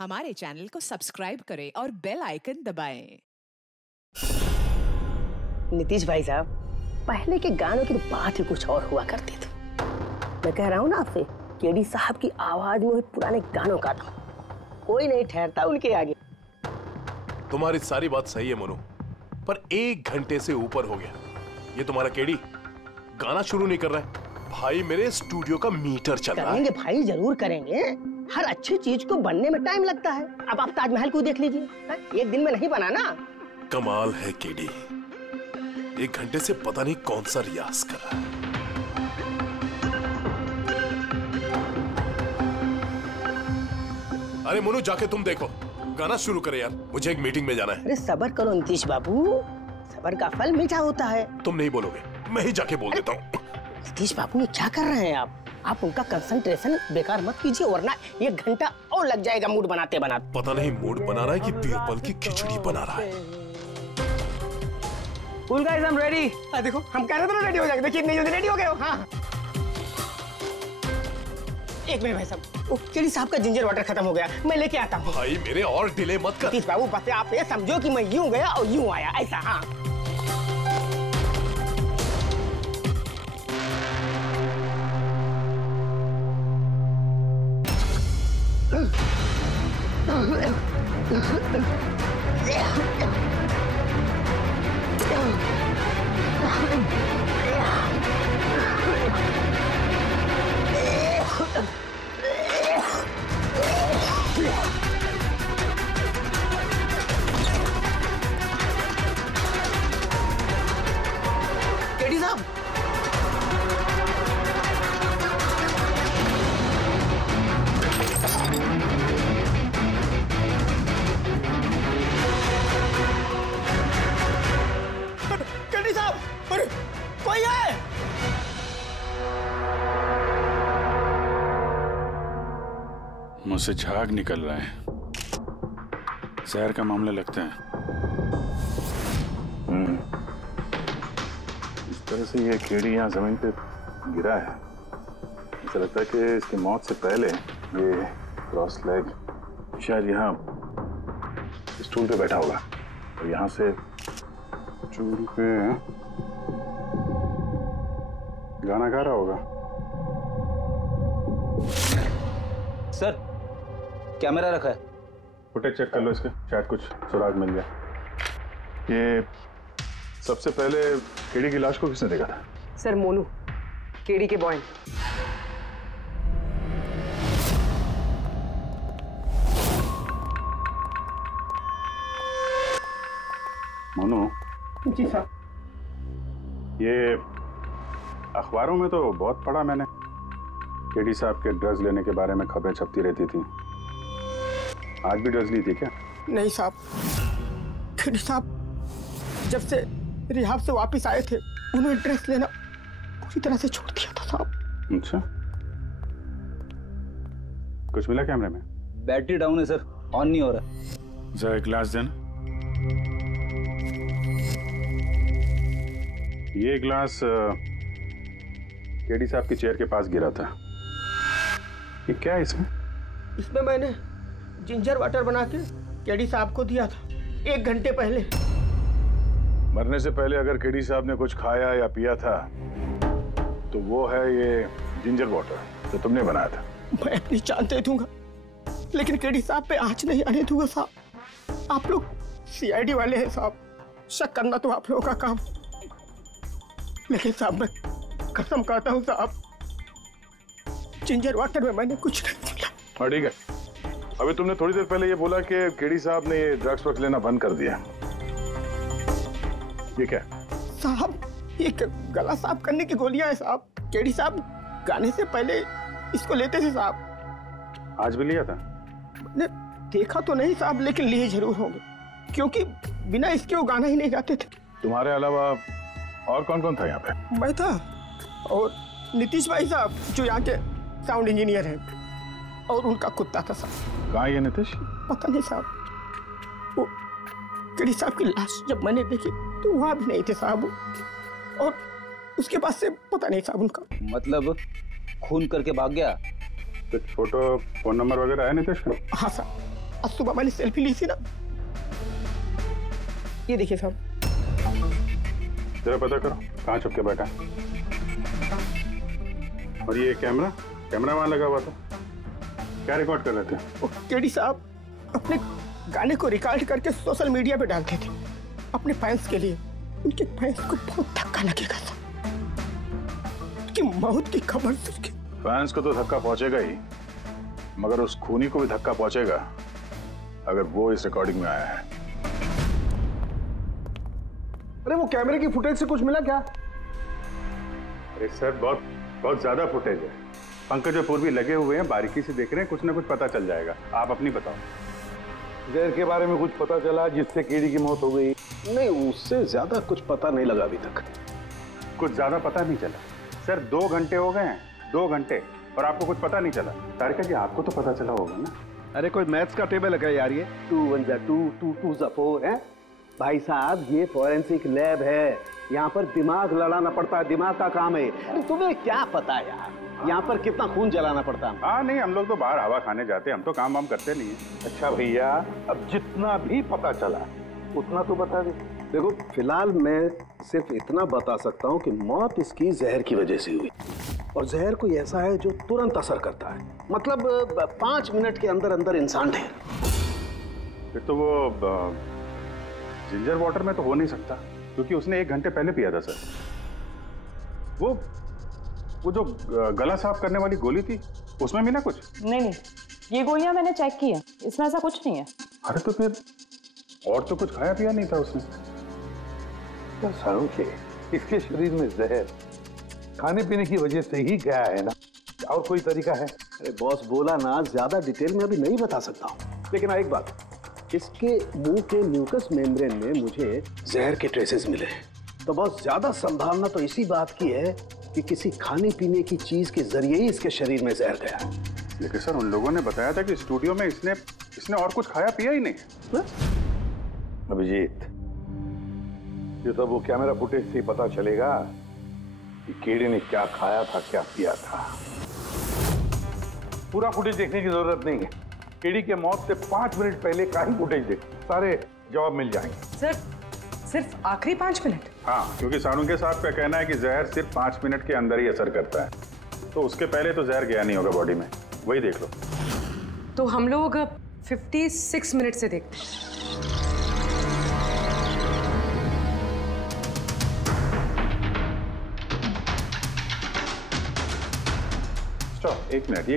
हमारे चैनल को सब्सक्राइब करें और बेल आइकन दबाएं। नीतीश भाई साहब, पहले के गानों की बात ही कुछ और हुआ करती थी। मैं कह रहा हूँ ना आपसे, केडी साहब की आवाज में पुराने गानों का था, कोई नहीं ठहरता उनके आगे। तुम्हारी सारी बात सही है मोनू, पर 1 घंटे से ऊपर हो गया, ये तुम्हारा केडी गाना शुरू नहीं कर रहा है। भाई मेरे स्टूडियो का मीटर चल रहा है। करेंगे भाई, जरूर करेंगे। हर अच्छी चीज को बनने में टाइम लगता है। अब आप ताजमहल को देख लीजिए, एक दिन में नहीं बना ना। कमाल है केडी, 1 घंटे से पता नहीं कौन सा रियाज कर रहा है। अरे मोनू, जाके तुम देखो, गाना शुरू करे यार, मुझे एक मीटिंग में जाना है। अरे सब्र करो नीतीश बाबू, सब्र का फल मीठा होता है। तुम नहीं बोलोगे, मैं ही जाके बोल देता हूँ। नीतीश बाबू, ये क्या कर रहे हैं आप उनका कंसंट्रेशन बेकार मत कीजिए, वरना 1 घंटा और लग जाएगा मूड बनाते बनाते। पता नहीं मूड बना रहा है कि बीरबल की खिचड़ी बना रहा है। Cool guys, I'm ready. देखो, हम कह रहे थे ना रेडी हो जाएंगे, देखिए इतनी जल्दी रेडी हो गए हो। हाँ, एक मिनट भाई साहब, वो केडी साहब का जिंजर वाटर खत्म हो गया, मैं लेके आता हूँ। भाई मेरे और डिले मत कर। नीतीश बाबू, बस आप ये समझो कि मैं यूं गया और यूं आया, ऐसा। हाँ, केडी साहब, केडी साहब, अरे कोई है? मुझसे झाग निकल रहा है, जहर का मामला लगता है। इस तरह से ये केडी यहाँ जमीन पे गिरा है, ऐसा लगता है कि इसकी मौत से पहले ये क्रॉस लेग शायद यहाँ स्टूल पे बैठा होगा और यहाँ से स्टूल पे गाना गा रहा होगा। सर, कैमरा रखा है, फुटेज चेक कर लो इसके, शायद कुछ सुराग मिल जाए। ये सबसे पहले केडी की लाश को किसने देखा था? सर, मोनू, केडी के बॉय। मोनू जी साहब। ये अखबारों में तो बहुत पढ़ा मैंने, केडी साहब के ड्रग्स लेने के बारे में खबरें छपती रहती थी। आज भी ड्रग्स ली थी क्या? नहीं साहब, केडी साहब जब से रिहाब से वापस आए थे, उन्होंने ड्रग्स लेना पूरी तरह से छोड़ दिया था साहब। अच्छा, कुछ मिला कैमरे में? बैटरी डाउन है सर, ऑन नहीं हो रहा। जरा एक ग्लास देना। ये ग्लास केडी साहब की चेयर के पास गिरा था। ये क्या है इसमें? इसमें मैंने जिंजर वाटर बना के केडी साहब को दिया था 1 घंटे पहले। मरने से पहले अगर केडी साहब ने कुछ खाया या पिया था तो वो है ये जिंजर वाटर जो तुमने बनाया था। मैं अपनी जान दे दूंगा, लेकिन केडी साहब पे आंच नहीं आने दूंगा साहब। आप लोग सीआईडी वाले हैं साहब, शक करना तो आप लोगों का काम, लेकिन साहब मैं कसम खाता हूँ साहब, जिंजर वाटर में मैंने कुछ नहीं मिला। हाँ ठीक है, अभी तुमने थोड़ी देर पहले ये बोला कि केडी साहब ने ये ड्रग्स वक्त लेना बंद कर दिया, ये क्या? साहब, ये गला साफ करने की गोलियां हैं साहब। केडी साहब गाने से पहले इसको लेते थे साहब। आज भी लिया था? मैंने देखा तो नहीं साहब, लेकिन लिए जरूर होंगे, क्योंकि बिना इसके वो गाना ही नहीं गाते थे। तुम्हारे अलावा और कौन कौन था यहाँ पे? मैं था और नीतीश भाई साहब जो यहाँ के साउंड इंजीनियर हैं, और उनका कुत्ता था साहब। कहाँ ये नीतीश? पता नहीं साहब, वो केडी साहब की लाश जब मैंने देखी तो वहाँ भी नहीं थे साहब, और उसके बाद से पता नहीं साहब उनका। मतलब खून करके भाग गया? कुछ फोटो फोन नंबर वगैरह है नीतीश का? हाँ साहब, आज सुबह मैंने सेल्फी ली थी ना, ये देखिए साहब। जरा पता करो कहाँ छुप के बैठा है। और ये कैमरा वहां लगा हुआ था, क्या रिकॉर्ड कर रहे थे? वो केडी साहब अपने गाने को रिकॉर्ड करके सोशल मीडिया पे डालते थे अपने फैंस के लिए। उनके फैंस को बहुत धक्का लगेगा साहब, उनकी मौत की खबर सुन के। फैंस को तो धक्का पहुंचेगा ही, मगर उस खूनी को भी धक्का पहुंचेगा अगर वो इस रिकॉर्डिंग में आया है। अरे वो कैमरे की फुटेज से कुछ मिला क्या? अरे सर बहुत ज्यादा फुटेज है। पंकज और पूर्वी लगे हुए हैं, बारीकी से देख रहे हैं, कुछ ना कुछ पता चल जाएगा। आप अपनी बताओ। जहर के बारे में कुछ पता चला जिससे केडी की मौत हो गई? नहीं, उससे ज्यादा कुछ पता नहीं लगा अभी तक। कुछ ज्यादा पता नहीं चला सर। 2 घंटे हो गए हैं, 2 घंटे, और आपको कुछ पता नहीं चला। तारिका जी आपको तो पता चला होगा ना? अरे कोई मैथ्स का टेबल है क्या यार? ये 2 1 जा 2 2 2 जा 4 है भाई साहब। ये फॉरेंसिक लैब है, यहाँ पर दिमाग लड़ाना पड़ता है, दिमाग का काम है। अरे तुम्हें क्या पता यार यहाँ पर कितना खून जलाना पड़ता है? हाँ नहीं, हम लोग तो बाहर हवा खाने जाते हैं, हम तो काम वाम करते नहीं है। अच्छा भैया, अब जितना भी पता चला उतना तो बता दे। देखो फिलहाल मैं सिर्फ इतना बता सकता हूँ कि मौत इसकी जहर की वजह से हुई, और जहर कोई ऐसा है जो तुरंत असर करता है, मतलब 5 मिनट के अंदर अंदर इंसान ढेर। फिर तो वो जिंजर वाटर में तो हो नहीं सकता, क्योंकि उसने 1 घंटे पहले पिया था सर। वो जो गला साफ करने वाली गोली थी उसमें भी ना कुछ? नहीं, ये गोलियां मैंने चेक की है, इसमें ऐसा कुछ नहीं है। अरे तो फिर और तो कुछ खाया पिया नहीं था उसने? सारों के इसके शरीर में जहर खाने पीने की वजह से ही गया है ना, और कोई तरीका है? अरे बॉस बोला ना, ज्यादा डिटेल में अभी नहीं बता सकता हूँ, लेकिन एक बात, इसके मुंह के म्यूकस मेम्ब्रेन में मुझे जहर के ट्रेसेस मिले हैं। तो बहुत ज्यादा संभावना तो इसी बात की है कि किसी खाने पीने की चीज के जरिए ही इसके शरीर में जहर गया। लेकिन सर उन लोगों ने बताया था कि स्टूडियो में इसने और कुछ खाया पिया ही नहीं। अभिजीत, ये तो वो कैमरा फुटेज से पता चलेगा कि केडी ने क्या खाया था, क्या पिया था। पूरा फुटेज देखने की जरूरत नहीं है, केडी के मौत से 5 मिनट पहले का ही फुटेज देख, सारे जवाब मिल जाएंगे। सर सिर्फ आखिरी 5 मिनट? हाँ, क्योंकि सारुंगे साहब का कहना है कि जहर सिर्फ 5 मिनट के अंदर ही असर करता है, तो उसके पहले तो जहर गया नहीं होगा बॉडी में। वही देख लो। तो हम लोग 56 मिनट से देखते हैं। Stop, 1 minute.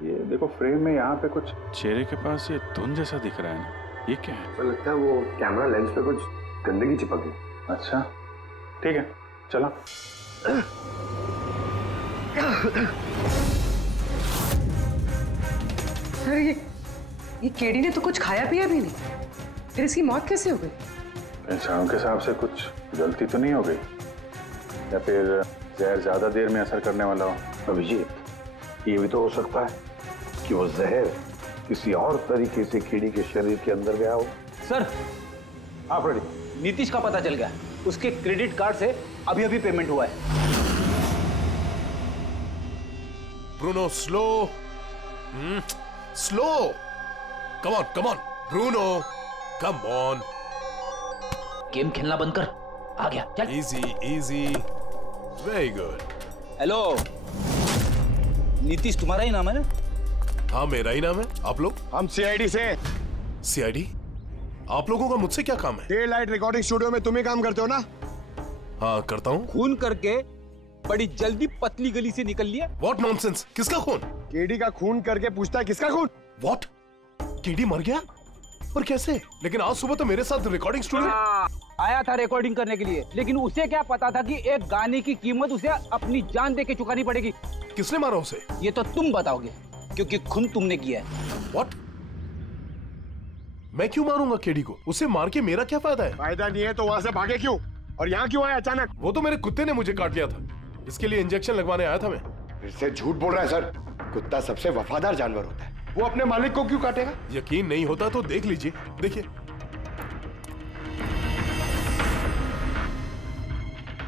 ये देखो फ्रेम में यहाँ पे कुछ चेहरे के पास ये धुंध जैसा दिख रहा है ना, ये क्या है? तो लगता है वो कैमरा लेंस पे कुछ गंदगी चिपक गई। अच्छा ठीक है, चला। सर ये केडी ने तो कुछ खाया पिया भी नहीं, फिर इसकी मौत कैसे हो गई? इंसानों के हिसाब से कुछ गलती तो नहीं हो गई, या फिर जहर ज्यादा देर में असर करने वाला हो। अभिजीत, ये भी तो हो सकता है कि वो जहर किसी और तरीके से केडी के शरीर के अंदर गया हो। सर, हाँ फ्रेडी, नीतीश का पता चल गया, उसके क्रेडिट कार्ड से अभी अभी पेमेंट हुआ है। Bruno slow, slow, come on Bruno, come on. Game खेलना बंद कर, आ गया, चल। Easy, very good. Hello, Nitish तुम्हारा ही नाम है ना? हाँ मेरा ही नाम है। आप लोग? हम सीआईडी से। सीआईडी? आप लोगों का मुझसे क्या काम है? डे लाइट रिकॉर्डिंग स्टूडियो में तुम ही काम करते हो ना? हाँ करता हूँ। खून करके बड़ी जल्दी पतली गली से निकल लिया। What nonsense? किसका खून? केडी का खून करके पूछता है किसका खून? What? केडी मर गया? और कैसे? लेकिन आज सुबह तो मेरे साथ रिकॉर्डिंग स्टूडियो आया था रिकॉर्डिंग करने के लिए, लेकिन उसे क्या पता था कि एक गाने की कीमत उसे अपनी जान दे के चुकानी पड़ेगी। किसने मारा उसे? ये तो तुम बताओगे, क्योंकि खून तुमने किया है। What? मैं क्यों मारूंगा केडी को? उसे मार के मेरा क्या फायदा है? फायदा नहीं है तो वहां से भागे क्यों? और यहाँ क्यों आया अचानक? वो तो मेरे कुत्ते ने मुझे काट लिया था, इसके लिए इंजेक्शन लगवाने आया था मैं। फिर से झूठ बोल रहा है सर। कुत्ता सबसे वफादार जानवर होता है, वो अपने मालिक को क्यों काटेगा? यकीन नहीं होता तो देख लीजिए, देखिए।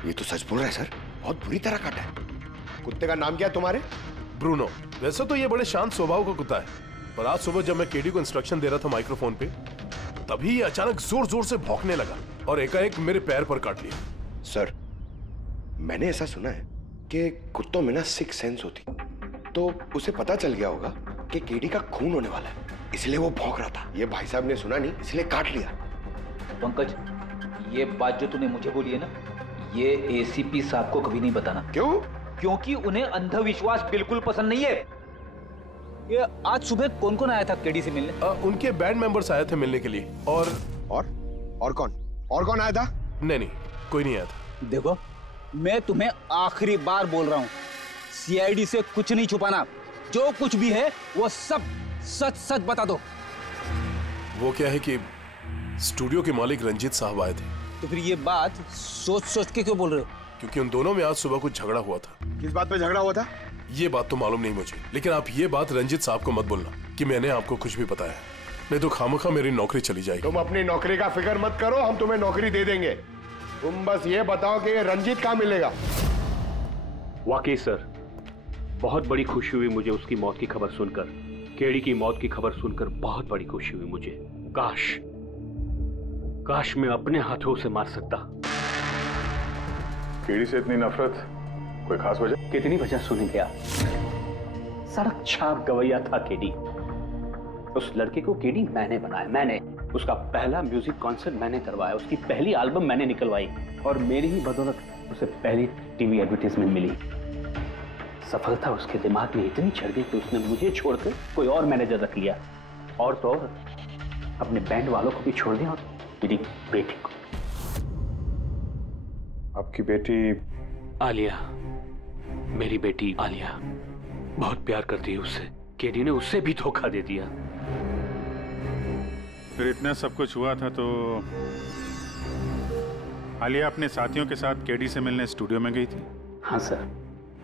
ये तो सच बोल रहा है सर, बहुत बुरी तरह काटा है। कुत्ते का नाम क्या है तुम्हारे? ब्रूनो। वैसे तो ये बड़े शांत स्वभाव का कुत्ता है, और आज सुबह जब मैं केडी को इंस्ट्रक्शन दे रहा था माइक्रोफोन पे, तभी ये अचानक जोर जोर से भौंकने लगा और एकाएक मेरे पैर पर काट लिया। सर, मैंने ऐसा सुना है कि कुत्तों में ना सिक्स सेंस होती, तो उसे पता चल गया होगा कि केडी का खून होने वाला है, इसलिए वो भौंक रहा था। ये भाई साहब ने सुना नहीं, इसलिए काट लिया। पंकज, ये बात जो तूने मुझे बोली है ना, ये एसीपी साहब को कभी नहीं बताना। क्यों? क्योंकि उन्हें अंधविश्वास बिल्कुल पसंद नहीं है। ये आज सुबह कौन कौन आया था केडी से मिलने? उनके बैंड मेंबर्स आए थे मिलने के लिए। और कौन आया था? नहीं, कोई नहीं आया था। देखो, मैं तुम्हें आखिरी बार बोल रहा हूँ, सीआईडी से कुछ नहीं छुपाना। जो कुछ भी है वो सब सच सच बता दो। वो क्या है कि स्टूडियो के मालिक रंजीत साहब आए थे। तो फिर ये बात सोच सोच के क्यों बोल रहे हो? क्योंकि उन दोनों में आज सुबह कुछ झगड़ा हुआ था। किस बात पे झगड़ा हुआ था? ये बात तो मालूम नहीं मुझे, लेकिन आप ये बात रंजीत साहब को मत बोलना कि मैंने आपको कुछ भी बताया, नहीं तो खामखा मेरी नौकरी चली जाएगी। तुम अपनी नौकरी का फिक्र मत करो, हम तुम्हें नौकरी दे देंगे। तुम बस ये बताओ कि रंजीत कहाँ मिलेगा। वाकई सर, बहुत बड़ी खुशी हुई मुझे उसकी मौत की खबर सुनकर। केडी की मौत की खबर सुनकर बहुत बड़ी खुशी हुई मुझे। काश मैं अपने हाथों से मार सकता। केडी से इतनी नफरत, कोई खास वजह? कितनी वजह सुनेंगे आप? सड़क छाप गवैया था केडी। उस लड़के को केडी मैंने बनाया, मैंने उसका पहला म्यूजिक कॉन्सर्ट मैंने करवाया, उसकी पहली एल्बम मैंने निकलवाई और मेरी ही बदौलत उसे पहली टीवी एडवर्टाइजमेंट मिली। सफलता उसके दिमाग में इतनी चढ़ गई कि उसने मुझे छोड़कर कोई और मैनेजर रख लिया, और तो और अपने बैंड वालों को भी छोड़ दिया और मेरी बेटी को। आपकी बेटी आलिया, मेरी बेटी आलिया बहुत प्यार करती है उससे। केडी ने उससे भी धोखा दे दिया। फिर इतना सब कुछ हुआ था तो आलिया अपने साथियों के साथ केडी से मिलने स्टूडियो में गई थी? हाँ सर,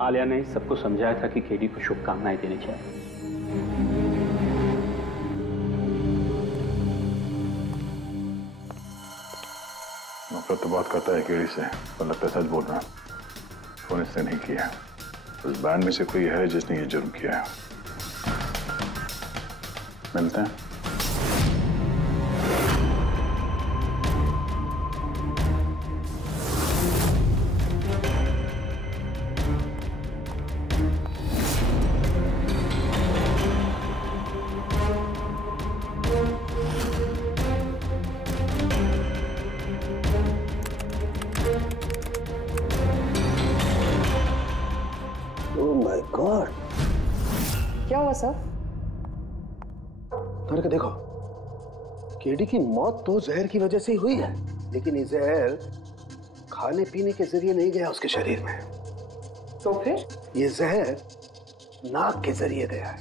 आलिया ने सबको समझाया था कि केडी को शुभकामनाएं देनी चाहिए। नफरत तो बात करता है केडी से, पर लगता है सच बोल रहा है। फोन इसने नहीं किया। उस बैंड में से कोई है जिसने ये जुर्म किया है। मिलते हैं। क्या हुआ सर? करके देखो, केडी की मौत तो जहर की वजह से ही हुई है, लेकिन ये जहर खाने पीने के जरिए नहीं गया उसके शरीर में। तो फिर? ये जहर नाक के जरिए गया है।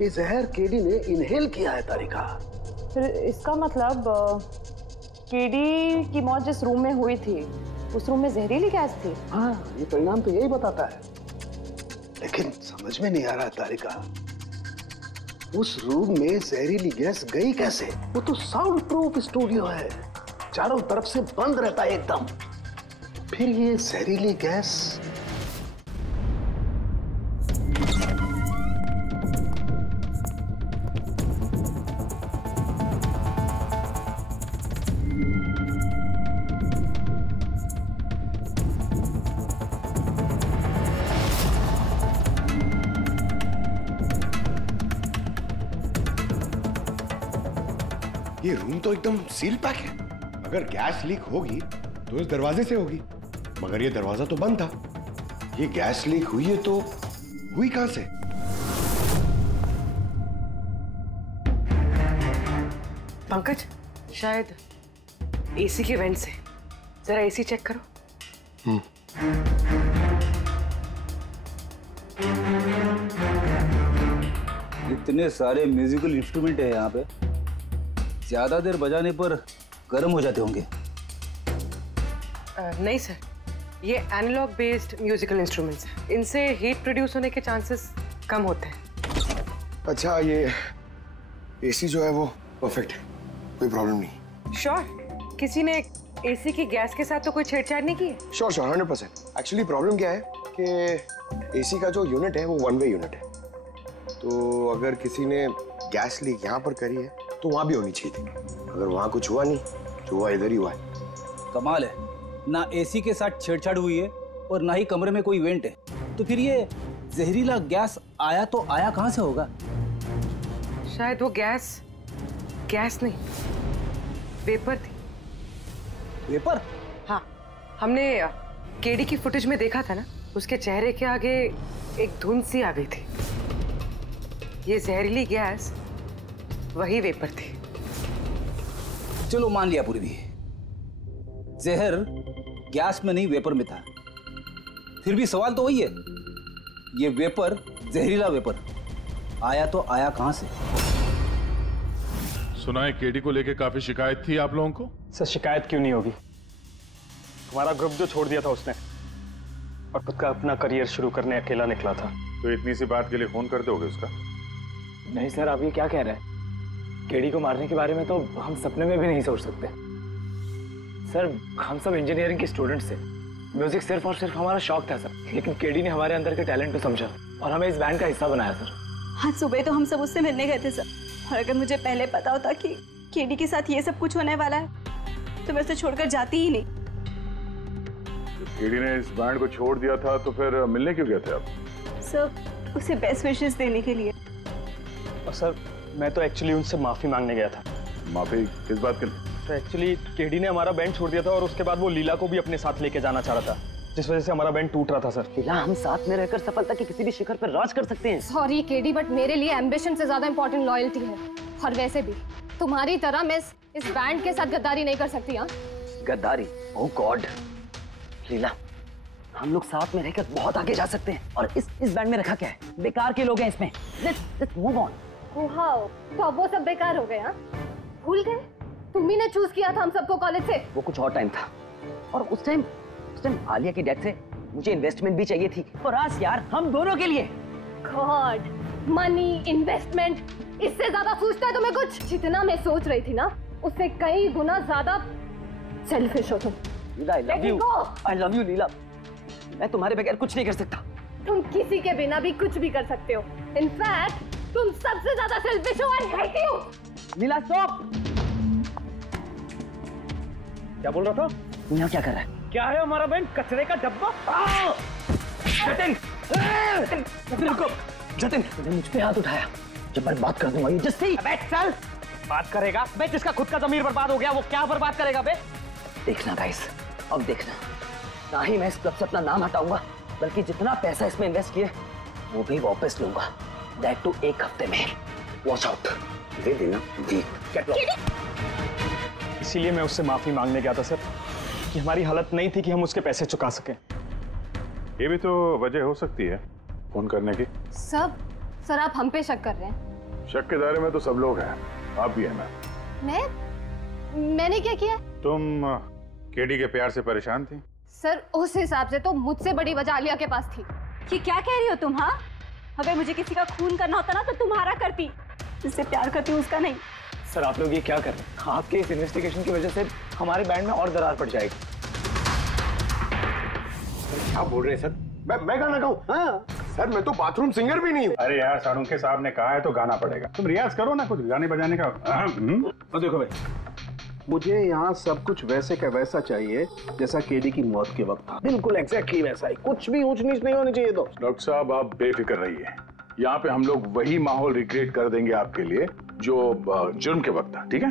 ये जहर केडी ने इनहेल किया है तारिका। फिर इसका मतलब केडी की मौत जिस रूम में हुई थी, उस रूम में जहरीली गैस थी? हाँ, ये परिणाम तो यही बताता है, लेकिन समझ में नहीं आ रहा तारिका, उस रूम में जहरीली गैस गई कैसे? वो तो साउंड प्रूफ स्टूडियो है, चारों तरफ से बंद रहता है एकदम। फिर ये जहरीली गैस ये रूम तो एकदम सील पैक है। अगर गैस लीक होगी तो इस दरवाजे से होगी, मगर ये दरवाजा तो बंद था। ये गैस लीक हुई है तो हुई कहां से? पंकज, शायद एसी के वेंट से। जरा एसी चेक करो। इतने सारे म्यूजिकल इंस्ट्रूमेंट है यहाँ पे, ज्यादा देर बजाने पर गर्म हो जाते होंगे। नहीं सर, ये एनालॉग बेस्ड म्यूजिकल इंस्ट्रूमेंट्स हैं। इनसे हीट प्रोड्यूस होने के चांसेस कम होते हैं। अच्छा, ये एसी जो है वो परफेक्ट है, कोई प्रॉब्लम नहीं। श्योर? किसी ने एसी की गैस के साथ तो कोई छेड़छाड़ नहीं की है? श्योर 100%। एक्चुअली प्रॉब्लम क्या है कि एसी का जो यूनिट है वो वन वे यूनिट है। तो अगर किसी ने गैस लीक यहाँ पर करी है तो वहां भी होनी चाहिए थी। अगर वहां कुछ हुआ नहीं, जो हुआ इधर ही हुआ है। कमाल है, ना एसी के साथ छेड़छाड़ हुई है और ना ही कमरे में कोई वेंट है, तो फिर ये जहरीला गैस आया तो आया कहां से होगा? शायद वो गैस नहीं, वेपर थी। वेपर? हाँ, हमने केडी की फुटेज में देखा था ना, उसके चेहरे के आगे एक धुंध सी आ गई थी। ये जहरीली गैस वही वेपर थी। चलो मान लिया पूर्वी, जहर गैस में नहीं वेपर में था। फिर भी सवाल तो वही है, ये वेपर, जहरीला वेपर आया तो आया कहां से? सुना है केडी को लेके काफी शिकायत थी आप लोगों को? सर शिकायत क्यों नहीं होगी, हमारा ग्रुप जो छोड़ दिया था उसने और खुद का अपना करियर शुरू करने अकेला निकला था। तो इतनी सी बात के लिए फोन कर दोगे उसका? नहीं सर, आप ये क्या कह रहे हैं? केडी को मारने के बारे में तो हम सपने में भी नहीं सोच सकते। सर हम सब इंजीनियरिंग के स्टूडेंट्स थे, म्यूजिक सिर्फ और सिर्फ हमारा शौक था सर, लेकिन केडी ने हमारे अंदर के टैलेंट को समझा और हमें इस बैंड का हिस्सा बनाया सर। आज सुबह तो हम सब उससे मिलने गए थे सर, और अगर मुझे पहले पता होता कि केडी के साथ ये सब कुछ होने वाला है तो मैं उसे छोड़कर जाती ही नहीं। केडी ने इस बैंड को छोड़ दिया था तो फिर मिलने क्यों गए थे आप? सर उसे बेस्ट विशेस देने के लिए। और सर मैं तो एक्चुअली उनसे माफी मांगने गया था। माफी किस बात के लिए? तो एक्चुअली केडी ने हमारा बैंड छोड़ दिया था और उसके बाद वो लीला को भी अपने साथ लेके जाना चाह रहा था, जिस वजह से हमारा बैंड टूट रहा था सर। लीला, हम साथ में रहकर सफलता के किसी भी शिखर पर राज कर सकते हैं। सॉरी केडी, बट मेरे लिए एम्बिशन से ज्यादा इंपॉर्टेंट लॉयल्टी है। और वैसे भी तुम्हारी तरह मैं इस बैंड के साथ गद्दारी नहीं कर सकती। हाँ, गद्दारी? ओह गॉड लीला, हम लोग साथ में रहकर बहुत आगे जा सकते हैं। और इस बैंड में रखा क्या है? बेकार के लोग हैं इसमें। Let's move on. वाओ, तो अब वो सब बेकार हो गए? हाँ, भूल गए? तुम्ही ने चूज किया था हम सबको कॉलेज से। वो कुछ और टाइम था, और उस टाइम आलिया की डेथ से मुझे इन्वेस्टमेंट भी चाहिए थी, और आज यार हम दोनों के लिए। गॉड, मनी, इन्वेस्टमेंट, इससे ज्यादा सोचता है तुम्हें कुछ? जितना मैं सोच रही थी ना, उससे कई गुना ज्यादा सेल्फिश हो तुम। लीला, I love you लीला, मैं तुम्हारे बगैर कुछ नहीं कर सकता। तुम किसी के बिना भी कुछ भी कर सकते हो। इनफैक्ट तुम सबसे ज्यादा सेल्फिश हो। I hate you. Leela stop. क्या बोल रहा था? तू यहाँ क्या कर रहा है? क्या है हमारा बैंड? कचरे का डब्बा? जतिन, रुको। जतिन, तूने मुझ पे हाथ उठाया, जब मैं बात कर दूंगा ये जस्सी। अबे चल, बात करेगा बे? जिसका खुद का ज़मीर बर्बाद हो गया वो क्या बर्बाद करेगा बे? देखना गाइस, अब देखना, ना ही मैं इस क्लब से अपना नाम हटाऊंगा, बल्कि जितना पैसा इसमें इन्वेस्ट किए वो भी वापस लूंगा, दैट टू एक हफ्ते में। Watch out. दे देना वीक। इसीलिए मैं उससे माफी मांगने गया था सर, कि हमारी हालत नहीं थी कि हम उसके पैसे चुका सकें। ये भी तो वजह हो सकती है फोन करने की। सर आप हम पे शक कर रहे हैं? शक के दायरे में तो सब लोग हैं, आप भी है ना। मैंने क्या किया? तुम केडी के प्यार से परेशान थी? सर उस हिसाब से तो मुझसे बड़ी वजह आलिया के पास थी। कि क्या कह रही हो तुम? हाँ, अगर मुझे किसी का खून करना होता ना तो तुम्हारा करती, जिससे प्यार करती हूँ उसका नहीं। सर आप लोग ये क्या कर रहे हैं? आपके इस इन्वेस्टिगेशन की वजह से हमारे बैंड में और दरार पड़ जाएगी। क्या बोल रहे हैं सर? मैं गाना गाऊं? हाँ सर, मैं तो बाथरूम सिंगर भी नहीं हूँ। अरे यार, सारुंखे साहब ने कहा है तो गाना पड़ेगा। तुम रियाज करो ना कुछ गाने बजाने का। और देखो भाई, मुझे यहाँ सब कुछ वैसे का वैसा चाहिए जैसा केडी की मौत के वक्त था, बिल्कुल एग्जैक्टली वैसा ही, कुछ भी ऊंच नीच नहीं होनी चाहिए। तो डॉक्टर साहब आप बेफिक्र रहिए, यहाँ पे हम लोग वही माहौल रिक्रिएट कर देंगे आपके लिए जो जुर्म के वक्त था, ठीक है?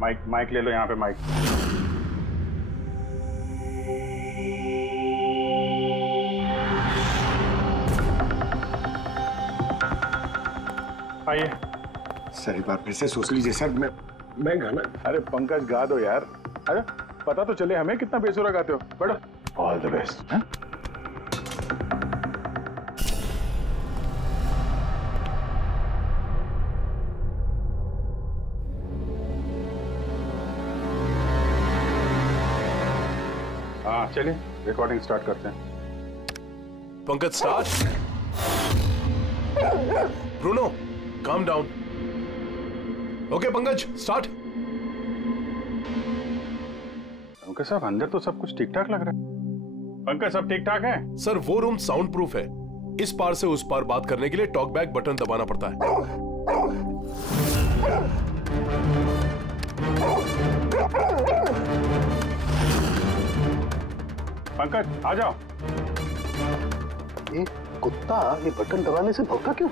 माइक ले लो, यहाँ पे माइक। आइए सर, एक बार फिर से सोच लीजिए सर। मैं गाना। अरे पंकज गा दो यार, अरे पता तो चले हमें कितना बेसुरा गाते हो। बैठो। All the best. हाँ चलिए रिकॉर्डिंग स्टार्ट करते हैं। Pankaj start. Bruno calm down. Okay Pankaj start. Pankaj साहब अंदर तो सब कुछ ठीक ठाक लग रहा है। पंकज सब ठीक ठाक है? सर वो रूम साउंड प्रूफ है, इस पार से उस पार बात करने के लिए टॉक बैक बटन दबाना पड़ता है। पंकज आ जाओ। ये कुत्ता ये बटन दबाने से भौंका क्यों?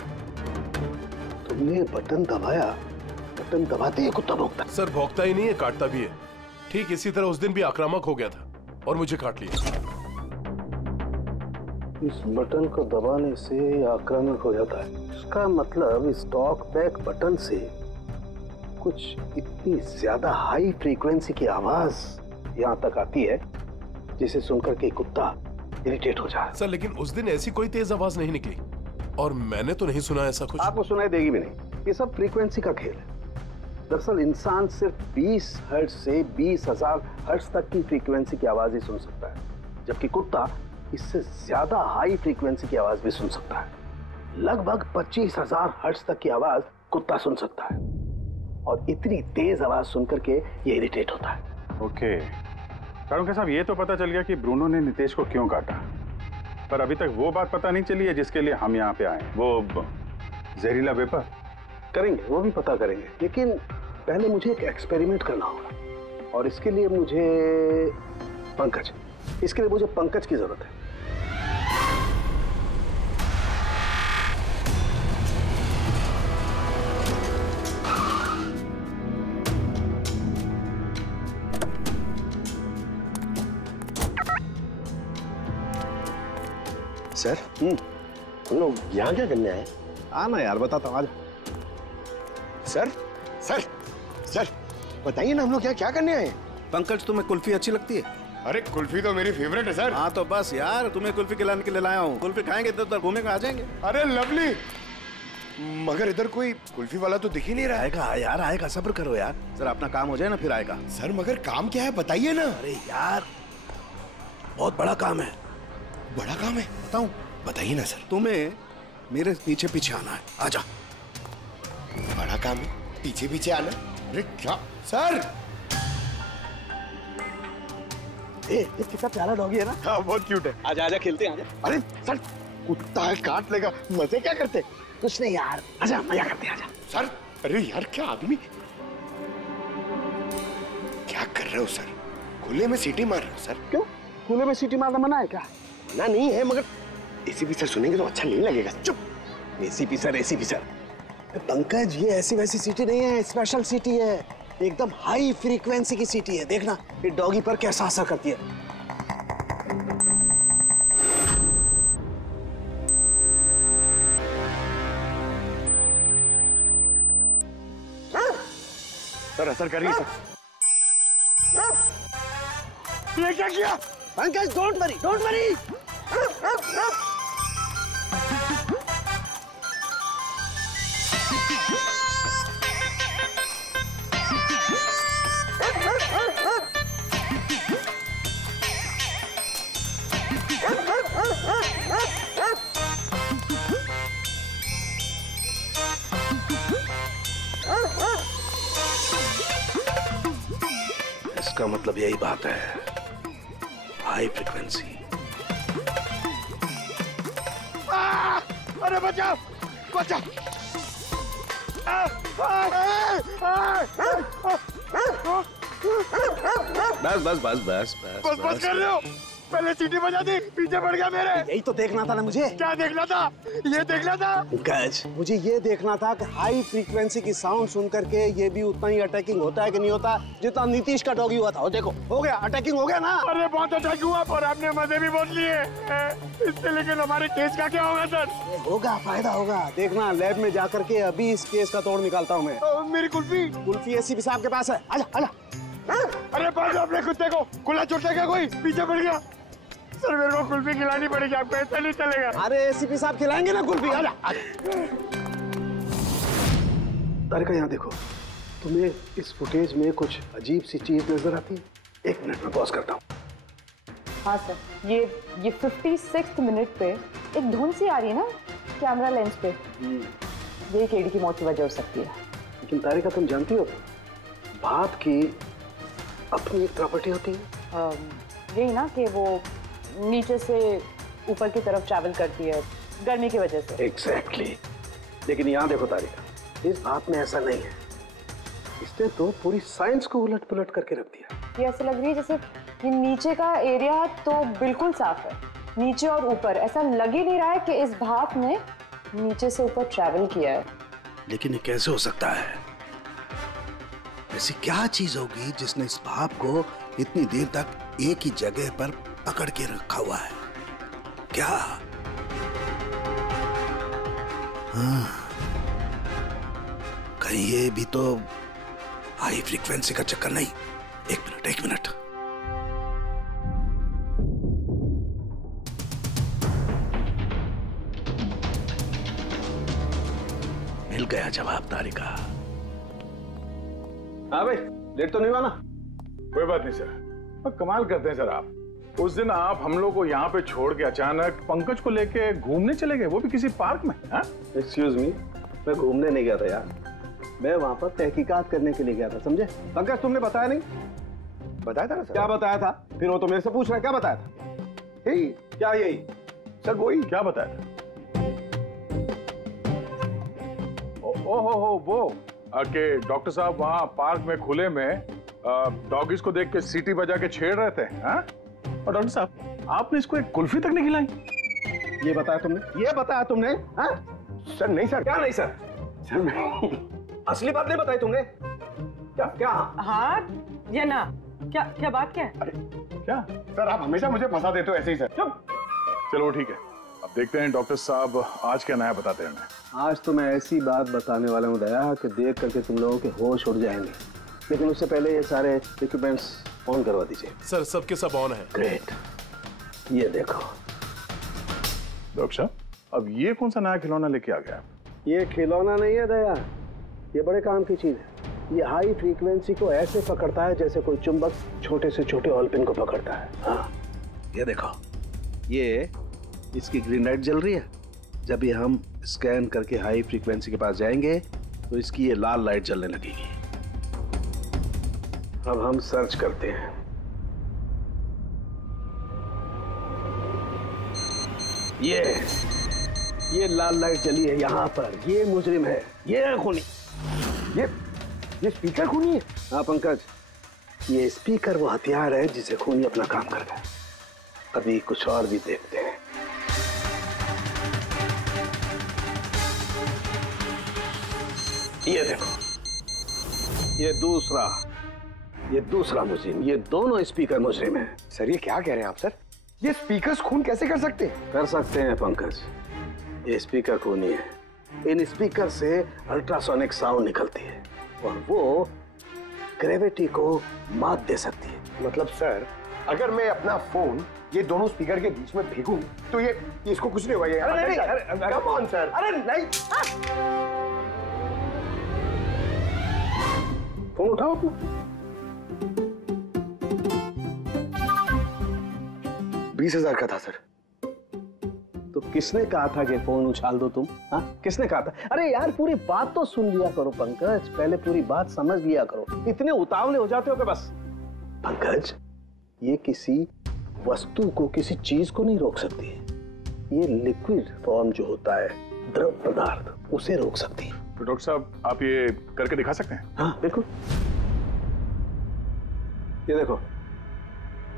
तुमने ये बटन दबाया, बटन दबाते ही कुत्ता भौंकता। सर भौंकता ही नहीं है, काटता भी है। ठीक इसी तरह उस दिन भी आक्रामक हो गया था और मुझे काट लिया। इस बटन को दबाने से आक्रामक हो जाता है। इसका मतलब इस टॉक बैक बटन से कुछ इतनी ज्यादा हाई फ्रीक्वेंसी की आवाज यहाँ तक आती है जिसे सुनकर के कुत्ता इरिटेट हो जाए। सर लेकिन उस दिन ऐसी कोई तेज आवाज नहीं निकली और मैंने तो नहीं सुना ऐसा कुछ। आपको सुनाई देगी भी नहीं, ये सब फ्रीक्वेंसी का खेल है। दरअसल इंसान सिर्फ 20 हर्ट्ज से 20,000 हर्ट्ज तक की फ्रीक्वेंसी की आवाज ही सुन सकता है, जबकि कुत्ता इससे ज्यादा हाई फ्रीक्वेंसी की आवाज भी सुन सकता है। लगभग 25,000 हर्ट्ज तक की आवाज कुत्ता सुन सकता है और इतनी तेज आवाज सुनकर के ये इरिटेट होता है। ओके कारुंके साहब, ये तो पता चल गया कि ब्रूनो ने नितेश को क्यों काटा, पर अभी तक वो बात पता नहीं चली है जिसके लिए हम यहाँ पे आए। वो जहरीला वेपर करेंगे, वो भी पता करेंगे, लेकिन पहले मुझे एक एक्सपेरिमेंट करना होगा और इसके लिए मुझे पंकज की जरूरत है। सर हम लोग यहाँ क्या करने आए? आना यार, बताता हूँ। सर सर सर बताइए ना, हम लोग यहाँ क्या करने आए? पंकज तुम्हें कुल्फी अच्छी लगती है? अरे कुल्फी तो मेरी फेवरेट है सर। हाँ तो बस यार, तुम्हें कुल्फी खिलाने के लिए लाया हूँ। कुल्फी खाएंगे तो उधर घूमेंगे, आ जाएंगे। अरे लवली, मगर इधर कोई कुल्फी वाला तो दिख ही नहीं रहा है। आएगा यार, आएगा, सब्र करो यार, जरा अपना काम हो जाए ना फिर आएगा। सर मगर काम क्या है बताइए ना। अरे यार बहुत बड़ा काम है। बड़ा काम है? बताऊं? बताइए ना सर। तुम्हें मेरे पीछे पीछे आना है, आजा। बड़ा काम है, पीछे पीछे आना? अरे क्या सर? ये कितना प्यारा डॉगी है ना। हाँ बहुत क्यूट है। आजा आजा, खेलते हैं। अरे सर कुत्ता है, काट लेगा। मजे क्या करते? कुछ नहीं यार, आजा मजा करते हैं, आजा। सर अरे यार क्या आदमी, क्या कर रहे हो सर? खुले में सीटी मार रहे हो सर? क्यों खुले में सीटी मारना मना है क्या? मना नहीं है, मगर एसीपी सर सुनेंगे तो अच्छा नहीं लगेगा। चुप। एसीपी सर पंकज, ये ऐसी वैसी सीटी नहीं है, स्पेशल सीटी है, एकदम हाई फ्रीक्वेंसी की सीटी है। देखना ये डॉगी पर कैसा असर करती है। सर असर कर रही है सर। ये क्या किया? Pankaj don't worry, don't worry. इसका मतलब यही बात है, हाई फ्रीक्वेंसी। अरे बचाओ बचाओ। बस कर रहे हो? पहले सीटी बजा दी, पीछे पड़ गया मेरे। यही तो देखना था ना मुझे। क्या देखना था? ये देखना था पंकज, मुझे ये देखना था कि हाई फ्रीक्वेंसी की साउंड सुन करके ये भी उतना ही अटैकिंग होता है कि नहीं होता जितना नीतीश का डॉगी हुआ था। देखो हो गया, अटैकिंग हो गया ना। अरे बहुत अटैक हुआ और आपने मजे भी बहुत लिए इससे, लेकिन हमारे केस का क्या होगा सर? होगा, फायदा होगा। देखना लैब में जाकर के अभी इस केस का तोड़ निकालता हूँ मैं। मेरी कुल्फी एसीपी साहब के पास है, आजा आजा। अरे बाजू अपने कुत्ते को, खुला छोड़ता क्या कोई? पीछे पड़ गया। सर मेरे को कुल्फी खिलानी पड़ेगी, आपको ऐसा नहीं चलेगा। अरे एसीपी साहब खिलाएंगे ना कुल्फी, आजा। तारिका यहाँ देखो, तुम्हें इस फुटेज में कुछ अजीब सी चीज नजर आती है? 1 मिनट में पॉज करता हूँ। हाँ सर, ये 56th मिनट पे एक धुन सी आ रही है ना कैमरा लेंस पे, ये केडी की मौत की वजह हो सकती है। लेकिन तारिका तुम जानती हो भाप की अपनी एक प्रॉपर्टी होती है। यही ना कि वो नीचे से ऊपर की तरफ ट्रैवल करती है, गर्मी की वजह से। एग्जैक्टली। लेकिन यहाँ देखो तारिका, इस भाप में ऐसा नहीं है। इसने तो पूरी साइंस को उलट पुलट करके रख दिया। ये ऐसा लग रही है जैसे ये नीचे का एरिया तो बिल्कुल साफ है, नीचे और ऊपर ऐसा लग ही नहीं रहा है कि इस भाप ने नीचे से ऊपर ट्रैवल किया है। लेकिन ये कैसे हो सकता है? ऐसी क्या चीज होगी जिसने इस भाप को इतनी देर तक एक ही जगह पर पकड़ के रखा हुआ है? क्या? हाँ, कहीं ये भी तो हाई फ्रीक्वेंसी का चक्कर नहीं? एक मिनट। मिल गया जवाब तारिका। हाँ भाई, लेट तो नहीं हुआ ना? कोई बात नहीं सर। कमाल करते हैं सर आप। उस दिन आप हम लोग को यहाँ पे छोड़ के अचानक पंकज को लेके घूमने चले गए, वो भी किसी पार्क में। एक्सक्यूज मी, मैं घूमने नहीं गया था यार, मैं वहां पर तहकीकात करने के लिए गया था, समझे? पंकज तुमने बताया नहीं? बताया था ना सर। क्या बताया था? फिर वो तो मेरे से पूछ रहा है, क्या बताया था? यही। क्या यही? सर वही। क्या बताया था? वो कि डॉक्टर साहब वहाँ पार्क में खुले में डॉगीज को देख के सीटी बजा के छेड़ रहे थे। हाँ? और डॉक्टर साहब आपने इसको एक कुल्फी तक नहीं खिलाई। ये बताया तुमने? ये बताया तुमने? हाँ? सर नहीं सर। क्या नहीं सर? सर नहीं, असली बात नहीं बताई तुमने। क्या? हाँ या ना? क्या बात क्या है? अरे क्या सर, आप हमेशा मुझे फंसा देते हो ऐसे ही सर। चुप। चलो ठीक है, अब देखते हैं डॉक्टर साहब आज क्या नया बताते हैं। आज तो मैं ऐसी बात बताने वाला हूँ दया कि देख करके तुम लोगों के होश उड़ जाएंगे, लेकिन उससे पहले ये सारे इक्विपमेंट्स ऑन करवा दीजिए। सर सबके सब ऑन है। ग्रेट। ये देखो डॉक्टर साहब, अब ये कौन सा नया खिलौना लेके आ गया? ये खिलौना नहीं है दया, ये बड़े काम की चीज है। ये हाई फ्रीक्वेंसी को ऐसे पकड़ता है जैसे कोई चुंबक छोटे से छोटे ऑलपिन को पकड़ता है। हाँ, ये देखो, ये इसकी ग्रीन लाइट जल रही है। जब ये हम स्कैन करके हाई फ्रीक्वेंसी के पास जाएंगे तो इसकी ये लाल लाइट जलने लगेगी। अब हम सर्च करते हैं। ये लाल लाइट जली है यहाँ पर, ये मुजरिम है, ये है खूनी। ये स्पीकर खूनी है? हाँ पंकज, ये स्पीकर वो हथियार है जिसे खूनी अपना काम कर रहा है। अभी कुछ और भी देखते हैं। ये देखो, ये दूसरा मुजरिम, ये दोनों स्पीकर मुजरिम है। सर ये क्या कह रहे हैं आप सर? ये स्पीकर्स खून कैसे कर सकते हैं? कर सकते हैं पंकज, ये स्पीकर खूनी है। इन स्पीकर से अल्ट्रासोनिक साउंड निकलती है और वो ग्रेविटी को मात दे सकती है। मतलब सर, अगर मैं अपना फोन ये दोनों स्पीकर के बीच में फेंकूं तो ये इसको कुछ नहीं हुआ। अरे कम ऑन सर। अरे नहीं, फोन उठाओ अपना। 20,000 का था सर। तो किसने कहा था कि फोन उछाल दो तुम? हाँ, किसने कहा था? अरे यार पूरी बात तो सुन लिया करो पंकज, पहले पूरी बात समझ लिया करो। इतने उतावले हो जाते हो कि बस। पंकज, ये किसी वस्तु को, किसी चीज को नहीं रोक सकती है। ये लिक्विड फॉर्म जो होता है, द्रव पदार्थ, उसे रोक सकती है। तो डॉक्टर साहब आप ये करके दिखा सकते हैं? हाँ बिल्कुल। ये देखो,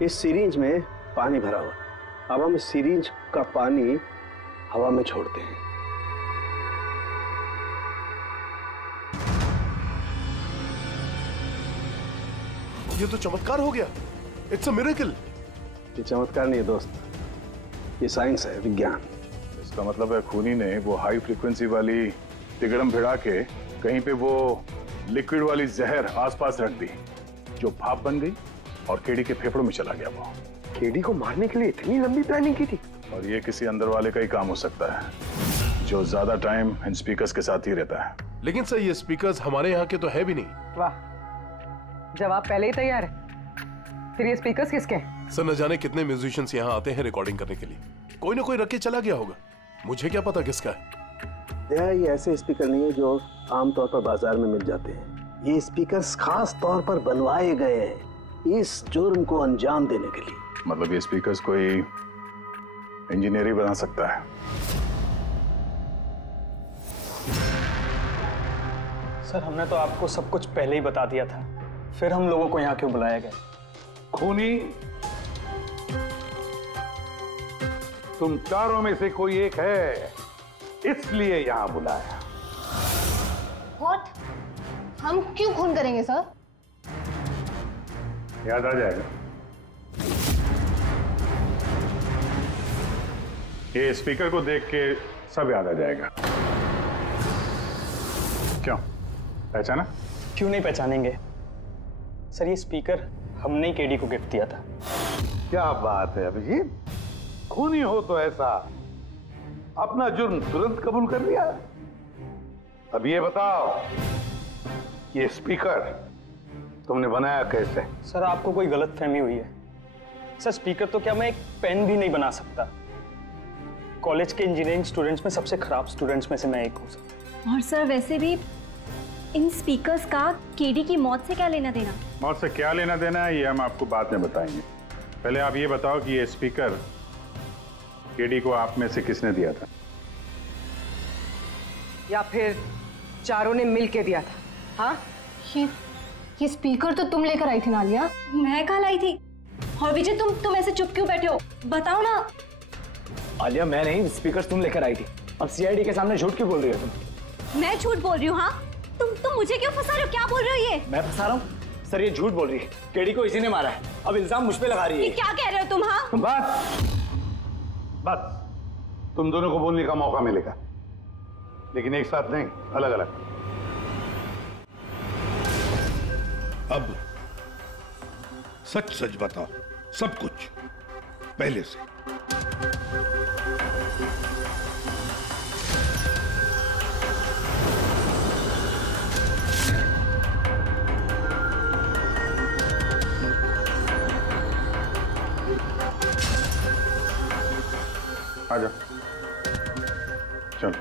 इस सिरिंज में पानी भरा हुआ। अब हम इस सिरिंज का पानी हवा में छोड़ते हैं। ये तो चमत्कार हो गया। It's a miracle. ये चमत्कार नहीं है दोस्त, ये साइंस है, विज्ञान। इसका मतलब है खूनी ने वो हाई फ्रीक्वेंसी वाली तिगड़म भिड़ा के कहीं पे वो लिक्विड वाली जहर आसपास रख दी, जो भाप बन गई और केडी के फेफड़ों में चला गया। वो केडी को मारने के लिए इतनी लंबी प्लानिंग की थी? और ये किसी अंदर वाले का ही काम हो सकता है, जो ज्यादा टाइम इन स्पीकर्स के साथ ही रहता है। लेकिन सर ये स्पीकर्स हमारे यहाँ के तो है भी नहीं। वाह, जवाब पहले ही तैयार है। फिर ये स्पीकर्स किसके हैं? सर न जाने कितने म्यूजिशियंस यहाँ आते हैं रिकॉर्डिंग करने के लिए, कोई ना कोई रख के चला गया होगा। मुझे क्या पता किसका है। ये ऐसे स्पीकर नहीं है जो आमतौर पर बाजार में मिल जाते हैं। ये स्पीकर्स खास तौर पर बनवाए गए हैं इस जुर्म को अंजाम देने के लिए। मतलब ये स्पीकर्स कोई इंजीनियर ही बना सकता है? सर हमने तो आपको सब कुछ पहले ही बता दिया था, फिर हम लोगों को यहाँ क्यों बुलाया गया? खूनी, तुम चारों में से कोई एक है, इसलिए यहां बुलाया। What? हम क्यों खून करेंगे सर? याद आ जाएगा। ये स्पीकर को देख के सब याद आ जाएगा। क्यों, पहचाना? क्यों नहीं पहचानेंगे सर, ये स्पीकर हमने ही केडी को गिफ्ट दिया था। क्या बात है अभिजीत, खूनी हो तो ऐसा अपना जुर्म तुरंत कबूल कर लिया। अब ये बताओ, ये स्पीकर तुमने बनाया कैसे? सर आपको कोई गलतफहमी हुई है। सर स्पीकर तो क्या मैं एक पेन भी नहीं बना सकता। कॉलेज के इंजीनियरिंग स्टूडेंट्स में सबसे खराब स्टूडेंट्स में से मैं एक हूँ। और सर वैसे भी इन स्पीकर्स का केडी की मौत से क्या लेना देना? मौत से क्या लेना देना है ये हम आपको बाद में बताएंगे। पहले आप ये बताओ कि ये स्पीकर केडी को आप में से किसने दिया था? या फिर चारों ने मिल के दिया था? हाँ, ये स्पीकर तो तुम लेकर आई थी ना आलिया? मैं कहाँ लाई थी? और विजय तुम ऐसे चुप क्यों बैठे हो? बताओ ना। आलिया मैं नहीं, स्पीकर तुम लेकर आई थी। अब सीआईडी के सामने झूठ क्यों बोल रही हो तुम? मैं झूठ बोल रही हूँ? हाँ तुम मुझे क्यों फंसा रहे हो? क्या बोल रहे हो ये? मैं फंसा रहा हूँ? सर ये झूठ बोल रही है, केडी को इसी ने मारा है। अब इल्जाम मुझ पे लगा रही है। ये क्या कह रहे हो तुम? हाँ बस तुम दोनों को बोलने का मौका मिलेगा, लेकिन एक साथ नहीं, अलग अलग। अब सच सच बताओ, सब कुछ पहले से। आ जाओ, चलो।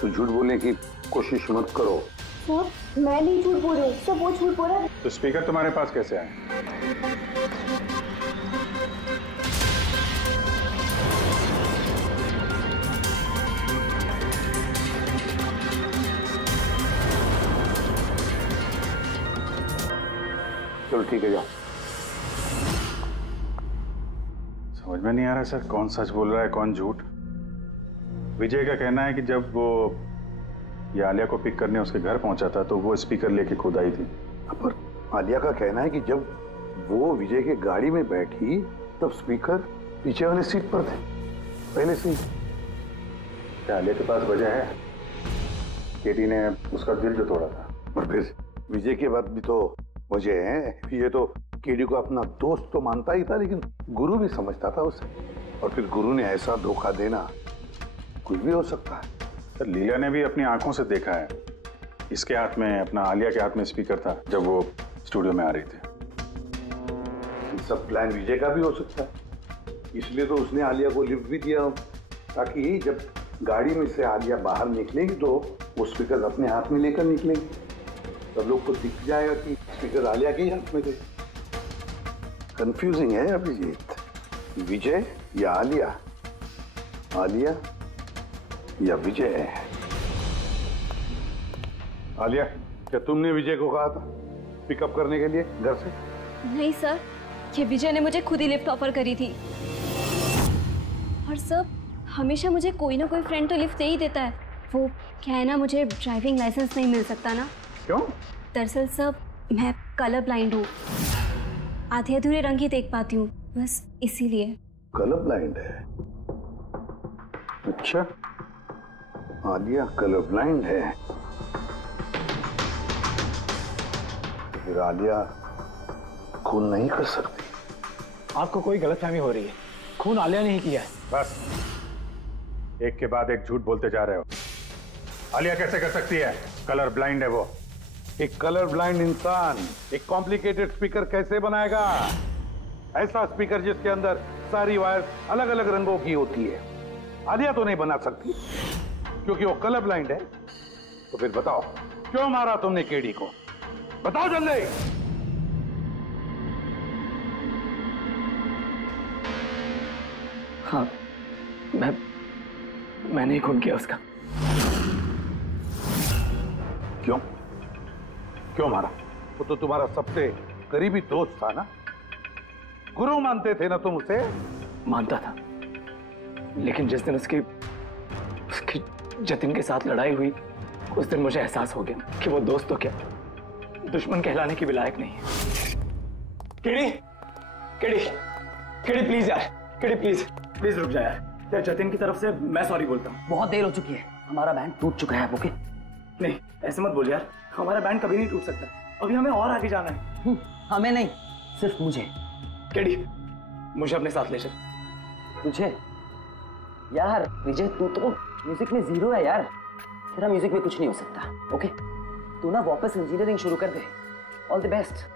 तो झूठ बोलने की कोशिश मत करो। सर मैं नहीं झूठ बोल रही हूँ, सब वो झूठ बोल रहा है। तो स्पीकर तुम्हारे पास कैसे आए? चलो ठीक है, जाओ। समझ में नहीं आ रहा सर, कौन सच बोल रहा है कौन झूठ। विजय का कहना है कि जब वो ये आलिया को पिक करने उसके घर पहुंचा था तो वो स्पीकर लेके खुद आई थी। पर आलिया का कहना है कि जब वो विजय के गाड़ी में बैठी तब स्पीकर पीछे वाले सीट पर थे पहले से ही। क्या आलिया के पास वजह है? केडी ने उसका दिल जो तोड़ा था। और फिर विजय के बाद भी तो वजह है। ये तो केडी को अपना दोस्त तो मानता ही था, लेकिन गुरु भी समझता था उसे। और फिर गुरु ने ऐसा धोखा देना, कुछ भी हो सकता है। सर लीला ने भी अपनी आंखों से देखा है, इसके हाथ में, अपना आलिया के हाथ में स्पीकर था जब वो स्टूडियो में आ रही थी। ये सब प्लान विजय का भी हो सकता है, इसलिए तो उसने आलिया को लिफ्ट भी दिया, ताकि जब गाड़ी में से आलिया बाहर निकलेगी तो वो स्पीकर अपने हाथ में लेकर निकलेगी। सब लोग को दिख जाएगा कि स्पीकर आलिया के हाथ में थे। कंफ्यूजिंग है अभिजीत, विजय या आलिया, आलिया या विजय। आलिया, क्या तुमने विजय को कहा था पिकअप करने के लिए घर से? नहीं सर, ये विजय ने मुझे खुद ही लिफ्ट ऑफर करी थी। और सर हमेशा मुझे कोई ना कोई फ्रेंड तो लिफ्ट दे ही देता है। वो क्या है ना, मुझे ड्राइविंग लाइसेंस नहीं मिल सकता ना। क्यों? दरअसल सर मैं कलर ब्लाइंड हूँ, आधे अधूरे रंग ही देख पाती हूँ, बस इसीलिए। कलर ब्लाइंड है? अच्छा, आलिया कलर ब्लाइंड है तो फिर आलिया खून नहीं कर सकती। आपको कोई गलतफहमी हो रही है, खून आलिया ने ही किया है। बस एक के बाद एक झूठ बोलते जा रहे हो। आलिया कैसे कर सकती है? कलर ब्लाइंड है वो। एक कलर ब्लाइंड इंसान एक कॉम्प्लिकेटेड स्पीकर कैसे बनाएगा? ऐसा स्पीकर जिसके अंदर सारी वायर अलग अलग रंगों की होती है। आलिया तो नहीं बना सकती क्योंकि वो कलर ब्लाइंड है। तो फिर बताओ, क्यों मारा तुमने केडी को? बताओ जल्दी। हाँ, मैंने ही खून किया उसका। क्यों? क्यों मारा? वो तो तुम्हारा सबसे करीबी दोस्त था ना, गुरु मानते थे ना तुम उसे? मानता था, लेकिन जिस दिन उसकी जतिन के साथ लड़ाई हुई, उस दिन मुझे एहसास हो गया कि वो दोस्त तो क्या, दुश्मन कहलाने की भी लायक नहीं है। केडी, केडी, केडी प्लीज यार, केडी प्लीज रुक जा यार। जतिन की तरफ से मैं सॉरी बोलता हूँ। बहुत देर हो चुकी है, हमारा बैंड टूट चुका है। ओके? नहीं ऐसे मत बोल यार, हमारा बैंड कभी नहीं टूट सकता। अभी हमें और आगे जाना है। हमें नहीं, सिर्फ मुझे। केडी, मुझे अपने साथ ले चल। तुझे? यार विजय, तू तो म्यूजिक में जीरो है यार, तेरा म्यूजिक में कुछ नहीं हो सकता। ओके? तू ना वापस इंजीनियरिंग शुरू कर दे। All the best.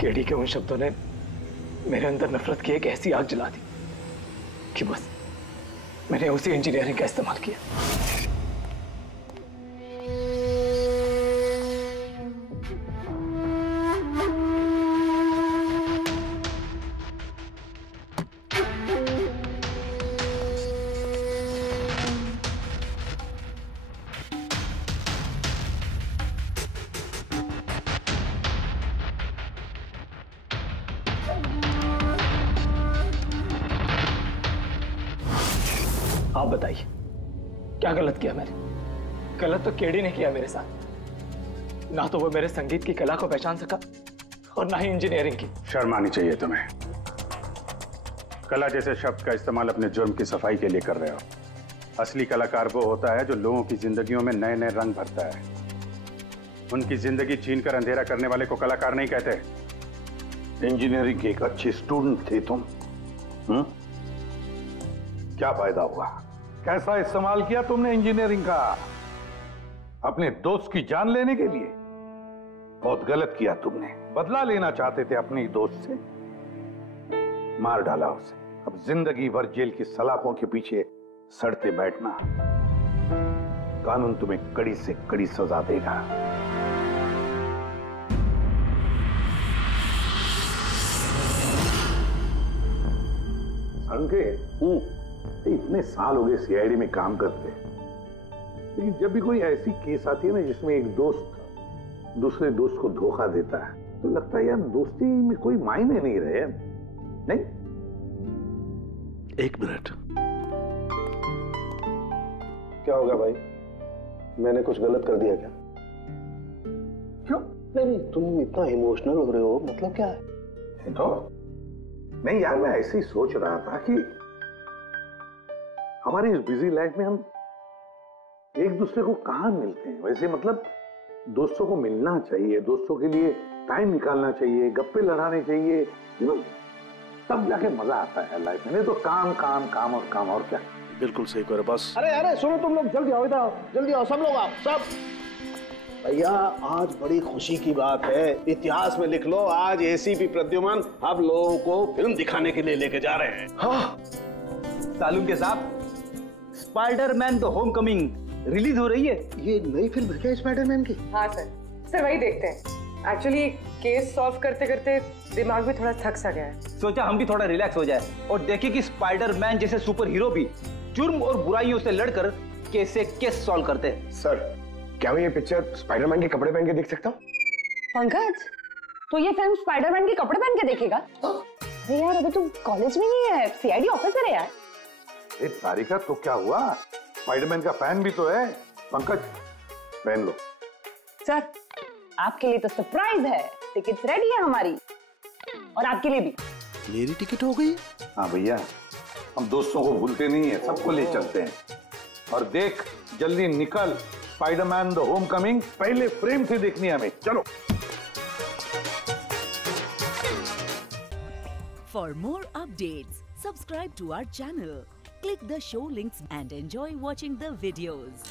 केडी के उन शब्दों ने मेरे अंदर नफरत की एक ऐसी आग जला दी कि बस मैंने उसी इंजीनियरिंग का इस्तेमाल किया। आप बताइए क्या गलत किया मैंने? गलत तो केडी ने किया मेरे साथ। ना तो वो मेरे संगीत की कला को पहचान सका और ना ही इंजीनियरिंग की। शर्म आनी चाहिए तुम्हें। कला जैसे शब्द का इस्तेमाल अपने जुर्म की सफाई के लिए कर रहे हो। असली कलाकार वो होता है जो लोगों की जिंदगियों में नए नए रंग भरता है। उनकी जिंदगी छीनकर अंधेरा करने वाले को कलाकार नहीं कहते। इंजीनियरिंग के एक अच्छे स्टूडेंट थे तुम। क्या फायदा हुआ? कैसा इस्तेमाल किया तुमने इंजीनियरिंग का? अपने दोस्त की जान लेने के लिए? बहुत गलत किया तुमने। बदला लेना चाहते थे अपने दोस्त से, मार डाला उसे। अब जिंदगी भर जेल की सलाखों के पीछे सड़ते बैठना। कानून तुम्हें कड़ी से कड़ी सजा देगा। संकेत, इतने साल हो गए सीआईडी में काम करते, लेकिन जब भी कोई ऐसी केस आती है ना जिसमें एक दोस्त दूसरे दोस्त को धोखा देता है, तो लगता है यार दोस्ती में कोई मायने नहीं रहे। नहीं? एक मिनट। क्या होगा भाई? मैंने कुछ गलत कर दिया क्या? क्यों? नहीं, तुम इतना इमोशनल हो रहे हो, मतलब क्या है? तो नहीं यार, मैं ऐसे ही सोच रहा था कि हमारी इस बिजी लाइफ में हम एक दूसरे को कहाँ मिलते हैं। वैसे मतलब दोस्तों को मिलना चाहिए, दोस्तों के लिए टाइम निकालना चाहिए, गप्पे लड़ाने चाहिए, तब जाके मजा आता है लाइफ में। नहीं तो काम काम काम और काम, और क्या। बिल्कुल सही करो बस। अरे सुनो तुम लोग, जल्दी आओ, इधर आओ, जल्दी आओ, सब लोग आओ, सब। भैया आज बड़ी खुशी की बात है, इतिहास में लिख लो, आज एसीपी प्रद्युमन आप लोगों को फिल्म दिखाने के लिए लेके जा रहे हैं। हाँ सालून के साथ स्पाइडरमैन द होमकमिंग रिलीज हो रही है। ये नई फिल्म है क्या स्पाइडरमैन की? हाँ सर वही देखते हैं। एक्चुअली केस सॉल्व करते करते दिमाग भी थोड़ा थक सा गया है। सोचा हम भी थोड़ा रिलैक्स हो जाए और देखें कि स्पाइडरमैन जैसे सुपर हीरो भी जुर्म और बुराइयों से लड़कर कैसे केस सॉल्व करते हैं। सर क्या मैं ये पिक्चर स्पाइडरमैन के कपड़े पहन के देख सकता हूँ? पंकज, तो ये फिल्म स्पाइडरमैन के कपड़े पहन के देखेगा? अरे यार अभी तो कॉलेज में ही है, सीआईडी ऑफिसर है यार। तारिका तो क्या हुआ, स्पाइडरमैन का फैन भी तो है। पंकज पहन लो। सर आपके लिए तो सरप्राइज है, टिकट्स रेडी है हमारी, और आपके लिए भी। मेरी टिकट हो गई? हाँ भैया, हम दोस्तों को भूलते नहीं है, सबको ले चलते हैं। और देख जल्दी निकल, स्पाइडरमैन द होमकमिंग पहले फ्रेम से देखनी है हमें। चलो। For more updates, subscribe to our channel, click the show links and enjoy watching the videos.